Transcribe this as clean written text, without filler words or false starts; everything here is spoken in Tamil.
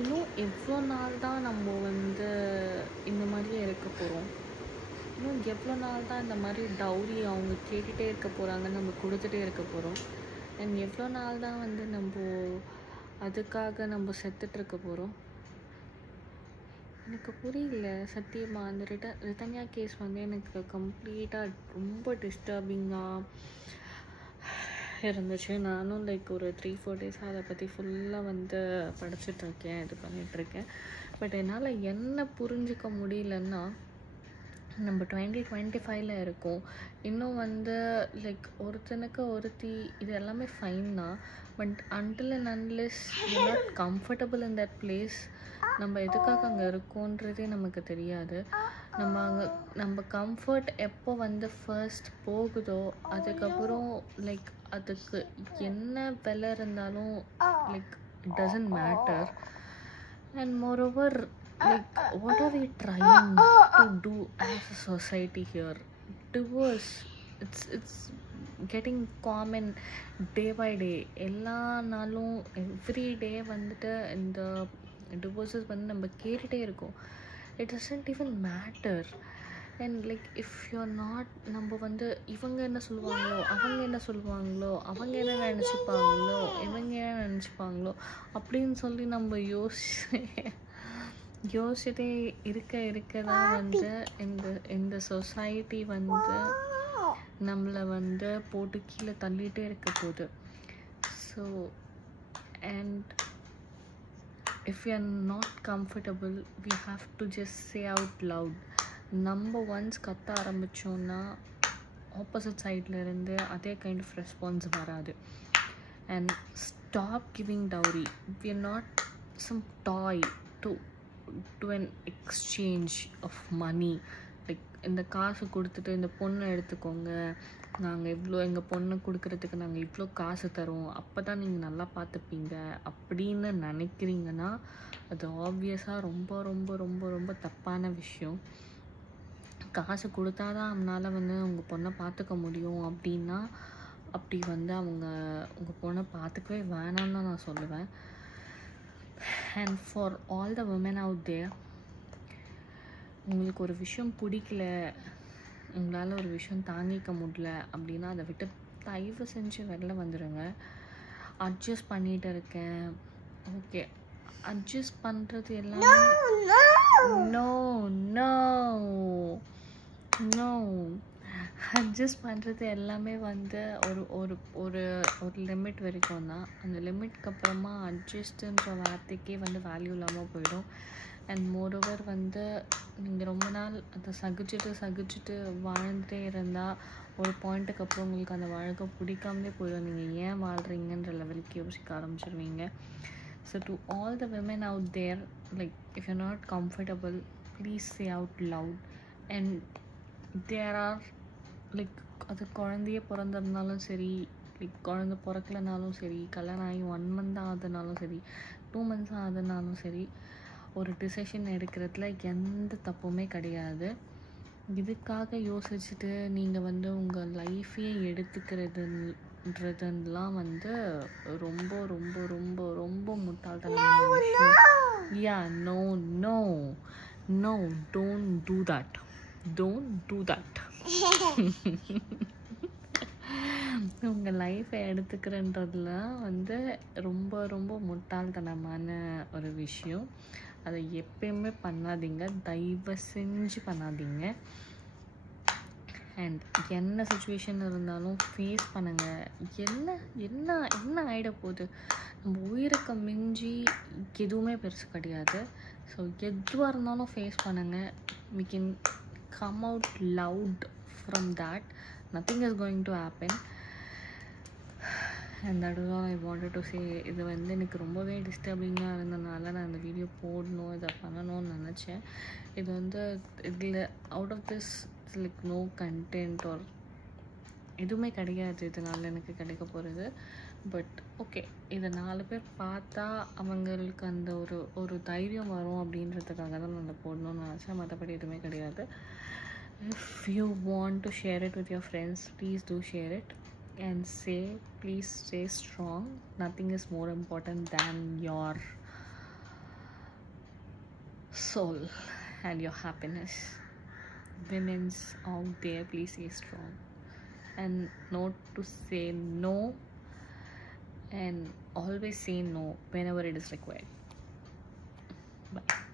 இன்னும் எவ்வளோ நாள் தான் நம்ம வந்து இந்த மாதிரியே இருக்க போகிறோம்? இன்னும் எவ்வளோ நாள் தான் இந்த மாதிரி டவுரி அவங்க கேட்டுகிட்டே இருக்க போகிறாங்கன்னு நம்ம கொடுத்துட்டே இருக்க போகிறோம்? அண்ட் எவ்வளோ நாள் தான் வந்து நம்ம அதுக்காக நம்ம செத்துட்ருக்க போகிறோம்? எனக்கு புரியல சத்தியமாக. அந்த ரிதன்யா கேஸ் வந்து எனக்கு கம்ப்ளீட்டாக ரொம்ப டிஸ்டர்பிங்காக இருந்துச்சு. நானும் லைக் ஒரு 3-4 டேஸாக அதை பற்றி ஃபுல்லாக வந்து படிச்சுட்ருக்கேன், இது பண்ணிகிட்ருக்கேன். பட் என்னால் என்ன புரிஞ்சிக்க முடியலன்னா, நம்ம 2025 இருக்கோம். இன்னும் வந்து லைக் ஒருத்தனுக்கு ஒருத்தி இது எல்லாமே ஃபைன் தான். But until and unless you not comfortable in that place, நம்ம எதுக்காக அங்கே இருக்கோன்றதே நமக்கு தெரியாது. நம்ம கம்ஃபர்ட் எப்போ வந்து ஃபர்ஸ்ட் போகுதோ அதுக்கப்புறம் லைக் அதுக்கு என்ன விலை இருந்தாலும் like it doesn't matter. And moreover like what are we trying to do as a society here? Divorce, it's getting common day by day. எல்லா நாளும் எவ்ரி டே வந்துட்டு இந்த டிவோர்ஸஸ் வந்து நம்ம கேட்டுகிட்டே இருக்கோம். It doesn't even matter. And like if you're not, நம்ம வந்து இவங்க என்ன சொல்லுவாங்களோ, அவங்க என்ன சொல்லுவாங்களோ, அவங்க என்ன நினச்சிப்பாங்களோ, இவங்க என்ன நினச்சிப்பாங்களோ அப்படின்னு சொல்லி நம்ம யோசிச்சுட்டே இருக்க தான் வந்து இந்த சொசைட்டி வந்து நம்மளை வந்து போட்டு கீழே தள்ளிகிட்டே இருக்க போகுது. So and if you are not comfortable we have to just say out loud. நம்ம ஒன்ஸ் கத்த ஆரம்பித்தோன்னா ஆப்போசிட் சைட்லேருந்து அதே கைண்ட் ஆஃப் ரெஸ்பான்ஸ் வராது. And stop giving dowry. We are not some toy to an exchange of money. Like இந்த காசு கொடுத்துட்டு இந்த பொண்ணை எடுத்துக்கோங்க, நாங்கள் இவ்வளோ எங்கள் பொண்ணை கொடுக்கறதுக்கு நாங்கள் இவ்வளோ காசு தரோம், அப்போ தான் நீங்கள் நல்லா பார்த்துப்பீங்க அப்படின்னு நினைக்கிறீங்கன்னா அது ஆப்வியஸாக ரொம்ப ரொம்ப ரொம்ப ரொம்ப தப்பான விஷயம். காசு கொடுத்தா தான் அவனால் வந்து உங்கள் பொண்ணை பார்த்துக்க முடியும் அப்படின்னா அப்படி வந்து அவங்க உங்கள் பொண்ணை பார்த்துக்கவே வேணான்னு தான் நான் சொல்லுவேன். And for all the women out there, உங்களுக்கு ஒரு விஷயம் பிடிக்கல, உங்களால் ஒரு விஷயம் தாங்கிக்க முடியல அப்படின்னா அதை விட்டு தயவு செஞ்சு வெளில வந்துடுங்க. அட்ஜஸ்ட் பண்ணிகிட்டு இருக்கேன், ஓகே அட்ஜஸ்ட் பண்ணுறது எல்லாமே நோ நோ நோ அட்ஜஸ்ட் பண்ணுறது எல்லாமே வந்து ஒரு ஒரு ஒரு ஒரு லிமிட் வரைக்கும் தான். அந்த லிமிட்க்கு அப்புறமா அட்ஜஸ்ட்டுன்ற வார்த்தைக்கே வந்து வேல்யூ இல்லாமல் போயிடும். அண்ட் மோரோவர் வந்து நீங்கள் ரொம்ப நாள் அதை சகிச்சுட்டு வாழ்ந்துட்டே இருந்தால் ஒரு பாயிண்ட்டுக்கு அப்புறம் உங்களுக்கு அந்த வாழ்க்கை பிடிக்காமலே போயிடும். நீங்கள் ஏன் வாழ்கிறீங்கன்ற லெவலுக்கு யோசிக்க ஆரம்பிச்சிருவீங்க. So to all the women out there, like if you not comfortable please say out loud. And there are like அது குழந்தையே பிறந்திருந்தாலும் சரி, லைக் குழந்தை பிறக்கலனாலும் சரி, கல்யாணம் ஆகி 1 month ஆகுதுனாலும் சரி, 2 months ஆகுதுனாலும் சரி, ஒரு டிசிஷன் எடுக்கிறதுல எந்த தப்புமே கிடையாது. இதுக்காக யோசிச்சுட்டு நீங்கள் வந்து உங்கள் லைஃபையே எடுத்துக்கிறதுன்றதுலாம் வந்து ரொம்ப ரொம்ப ரொம்ப ரொம்ப முட்டாள்தனமான விஷயம். Yeah no no no don't do that. உங்கள் லைஃப்பை எடுத்துக்கிறன்றதுல வந்து ரொம்ப ரொம்ப முட்டாள்தனமான ஒரு விஷயம். அதை எப்பயுமே பண்ணாதீங்க, தயவு செஞ்சு பண்ணாதீங்க. அண்ட் என்ன சுச்சுவேஷன் இருந்தாலும் ஃபேஸ் பண்ணுங்கள். என்ன ஆகிட போகுது? நம்ம உயிருக்கு மிஞ்சி எதுவுமே பெருசு கிடையாது. ஸோ எதுவாக இருந்தாலும் ஃபேஸ் பண்ணுங்கள். we can come out loud from that. Nothing is going to happen. And that is all I wanted to say. இது வந்து எனக்கு ரொம்பவே டிஸ்டர்பிங்காக இருந்ததுனால நான் இந்த வீடியோ போடணும், இதை பண்ணணும்னு நினச்சேன். இது வந்து இதில் out of this like no content or எதுவுமே கிடையாது இதனால் எனக்கு கிடைக்க போகிறது. பட் ஓகே, இதை 4 பேர் பார்த்தா அவங்களுக்கு அந்த ஒரு தைரியம் வரும் அப்படின்றதுக்காக தான் நான் போடணும்னு நினச்சேன். மற்றபடி எதுவுமே கிடையாது. If you want to share it with your friends, please do share it and please stay strong. Nothing is more important than your soul and your happiness. Women's out there, please stay strong and not to say no, and always say no whenever it is required. Bye.